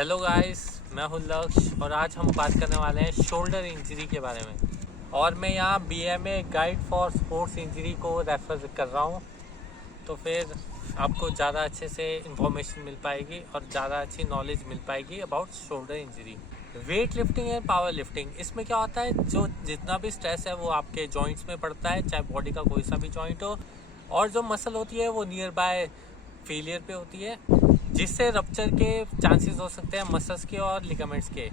Hello guys, मैं हूं लक्ष्य और आज हम बात करने वाले हैं शोल्डर इंजरी के बारे में। और मैं यहाँ BMA guide for sports injury को रेफर कर रहा हूँ, तो फिर आपको ज़्यादा अच्छे से इंफॉर्मेशन मिल पाएगी और ज़्यादा अच्छी नॉलेज मिल पाएगी about shoulder injury. Weight lifting and power lifting, इसमें क्या होता है, जो जितना भी स्ट्रेस है वो आपके जॉइंट्स में पड़ता है, चाहे बॉडी का कोई सा भी जॉइंट हो, और जो मसल होती है वो नियर बाय फेलियर पे होती है, जिससे रप्चर के चांसेस हो सकते हैं मसल्स के और लिगामेंट्स के।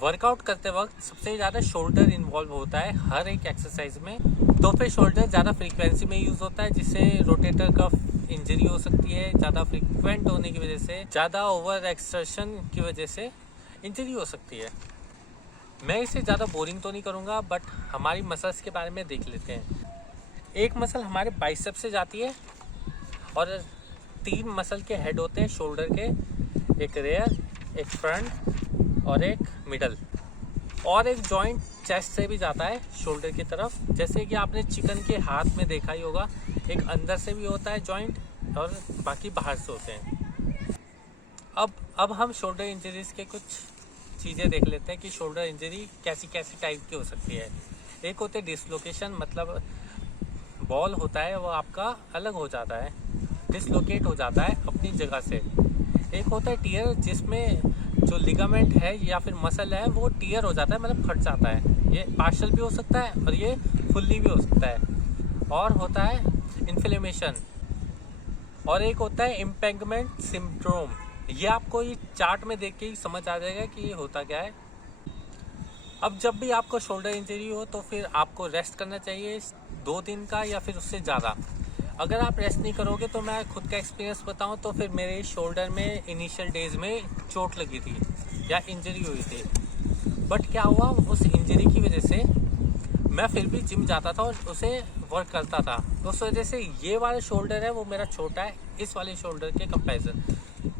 वर्कआउट करते वक्त सबसे ज़्यादा शोल्डर इन्वॉल्व होता है हर एक एक्सरसाइज में, तो फिर शोल्डर ज़्यादा फ्रीक्वेंसी में यूज़ होता है, जिससे रोटेटर कफ इंजरी हो सकती है। ज़्यादा फ्रीक्वेंट होने की वजह से, ज़्यादा ओवर एक्सर्शन की वजह से इंजरी हो सकती है। मैं इसे ज़्यादा बोरिंग तो नहीं करूँगा, बट हमारी मसल्स के बारे में देख लेते हैं। एक मसल हमारे बाइसेप से जाती है और 3 मसल के हेड होते हैं शोल्डर के, एक रेयर, एक फ्रंट और एक मिडल। और एक जॉइंट चेस्ट से भी जाता है शोल्डर की तरफ, जैसे कि आपने चिकन के हाथ में देखा ही होगा, एक अंदर से भी होता है जॉइंट और बाकी बाहर से होते हैं। अब हम शोल्डर इंजरीज के कुछ चीज़ें देख लेते हैं कि शोल्डर इंजरी कैसी कैसी टाइप की हो सकती है। एक होते हैं डिसलोकेशन, मतलब बॉल होता है वो आपका अलग हो जाता है, डिसलोकेट हो जाता है अपनी जगह से। एक होता है टीयर, जिसमें जो लिगामेंट है या फिर मसल है वो टीयर हो जाता है, मतलब फट जाता है। ये पार्शल भी हो सकता है और ये फुल्ली भी हो सकता है। और होता है इन्फ्लेमेशन, और एक होता है इम्पेंगमेंट सिंड्रोम। ये आपको ये चार्ट में देख के ही समझ आ जाएगा कि ये होता क्या है। अब जब भी आपको शोल्डर इंजरी हो तो फिर आपको रेस्ट करना चाहिए 2 दिन का या फिर उससे ज़्यादा। अगर आप रेस्ट नहीं करोगे, तो मैं खुद का एक्सपीरियंस बताऊं तो फिर मेरे शोल्डर में इनिशियल डेज में चोट लगी थी या इंजरी हुई थी। बट क्या हुआ, उस इंजरी की वजह से मैं फिर भी जिम जाता था और उसे वर्क करता था। उस वजह से ये वाला शोल्डर है वो मेरा छोटा है इस वाले शोल्डर के कंपैरिजन।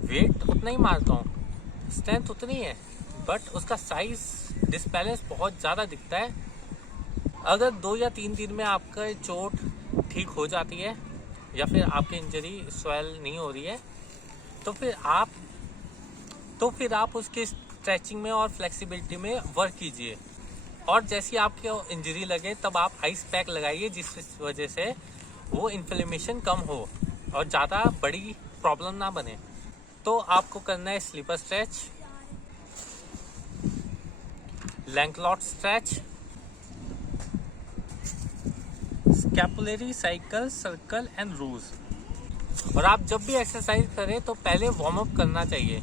वेट उतना ही मारता हूँ, स्ट्रेंथ उतनी है, बट उसका साइज डिसबैलेंस बहुत ज़्यादा दिखता है। अगर 2 या 3 दिन में आपका चोट ठीक हो जाती है या फिर आपकी इंजरी स्वेल नहीं हो रही है, तो फिर आप उसके स्ट्रेचिंग में और फ्लेक्सिबिलिटी में वर्क कीजिए। और जैसी आपको इंजरी लगे तब आप आइस पैक लगाइए, जिस वजह से वो इन्फ्लेमेशन कम हो और ज़्यादा बड़ी प्रॉब्लम ना बने। तो आपको करना है sleeper stretch, lancelot stretch, scapulary cycle, circle and rouge. और आप जब भी एक्सरसाइज करें तो पहले वार्म अप करना चाहिए,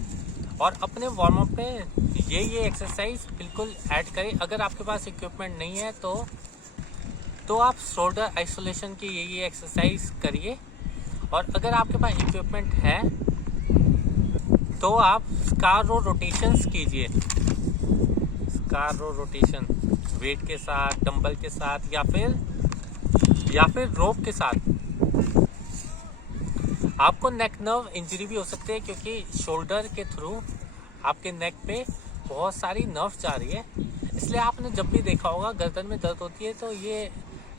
और अपने वार्म अप में ये एक्सरसाइज बिल्कुल ऐड करें। अगर आपके पास इक्विपमेंट नहीं है तो आप शोल्डर आइसोलेशन की ये एक्सरसाइज करिए। और अगर आपके पास इक्विपमेंट है तो आप स्कार रो रोटेशंस कीजिए, स्कार रो रोटेशन वेट के साथ, डंबल के साथ या फिर रोप के साथ। आपको नेक नर्व इंजरी भी हो सकती है, क्योंकि शोल्डर के थ्रू आपके नेक पे बहुत सारी नर्व्स जा रही है। इसलिए आपने जब भी देखा होगा गर्दन में दर्द होती है तो ये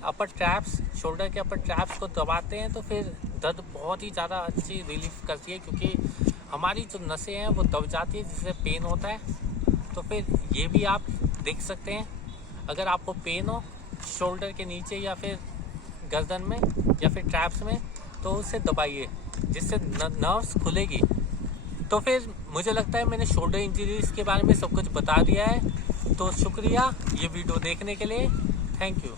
अपर ट्रैप्स, शोल्डर के अपर ट्रैप्स को दबाते हैं, तो फिर दर्द बहुत ही ज़्यादा अच्छी रिलीफ करती है, क्योंकि हमारी जो नसें हैं वो दब जाती है, जिससे पेन होता है। तो फिर ये भी आप देख सकते हैं, अगर आपको पेन हो शोल्डर के नीचे या फिर गर्दन में या फिर ट्रैप्स में, तो उसे दबाइए, जिससे नर्व्स खुलेगी। तो फिर मुझे लगता है मैंने शोल्डर इंजरीज के बारे में सब कुछ बता दिया है। तो शुक्रिया ये वीडियो देखने के लिए, थैंक यू।